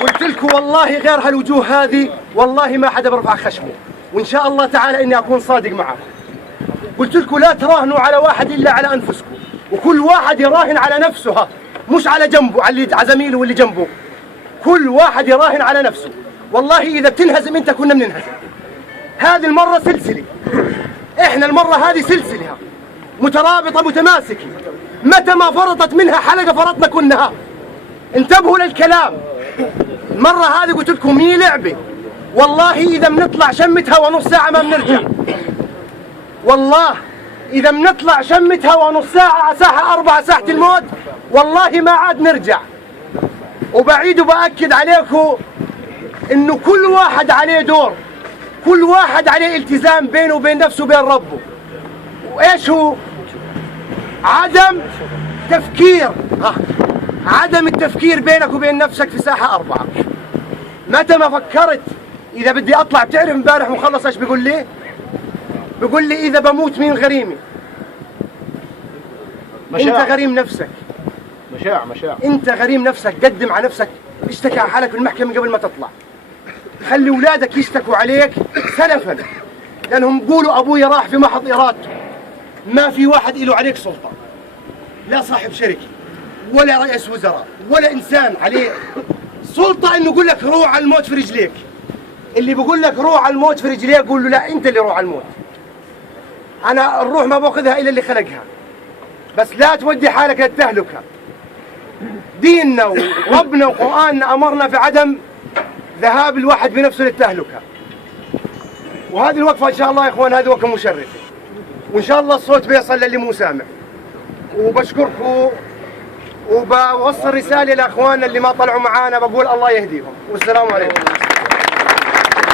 قلت لكم والله غير هالوجوه هذه والله ما حدا برفع خشمه، وإن شاء الله تعالى إني أكون صادق معكم. قلت لكم لا تراهنوا على واحد إلا على أنفسكم، وكل واحد يراهن على نفسه، مش على جنبه، على زميله واللي جنبه. كل واحد يراهن على نفسه. والله إذا بتنهزم أنت كنا بننهزم. هذه المرة سلسلة، إحنا المرة هذه سلسلة مترابطة متماسكة، متى ما فرطت منها حلقة فرطنا كلها. انتبهوا للكلام. المرة هذه قلت لكم هي لعبة، والله إذا بنطلع شمة هوا نص ساعة ما بنرجع. والله إذا بنطلع شمة هوا نص ساعة على ساحة 4 ساحة الموت والله ما عاد نرجع. وبعيد وبأكد عليكم إنه كل واحد عليه دور، كل واحد عليه التزام بينه وبين نفسه وبين ربه. وإيش هو؟ عدم تفكير، عدم التفكير بينك وبين نفسك في ساحة 4. متى ما فكرت إذا بدي أطلع، بتعرف امبارح مخلص إيش بيقول لي؟ بيقول لي إذا بموت مين غريمي؟ أنت غريم نفسك. مشاع أنت غريم نفسك. قدم على نفسك، اشتكي على حالك في المحكمة قبل ما تطلع. خلي أولادك يشتكوا عليك سلفا، لأنهم يقولوا أبوي راح في محض إرادته. ما في واحد له عليك سلطة، لا صاحب شركة ولا رئيس وزراء ولا إنسان عليه سلطة إنه يقول لك روح على الموت في رجليك. اللي بيقول لك روح على الموت في رجليك قول له لا، أنت اللي روح على الموت. أنا الروح ما باخذها إلا اللي خلقها، بس لا تودي حالك للتهلكة. ديننا وربنا وقرآننا أمرنا في عدم ذهاب الواحد بنفسه للتهلكة. وهذه الوقفة إن شاء الله يا إخوان هذه وقفة مشرفة، وإن شاء الله الصوت بيصل للي مو سامع. وبشكركم وبوصل رسالة لأخواننا اللي ما طلعوا معانا، بقول الله يهديهم والسلام عليكم.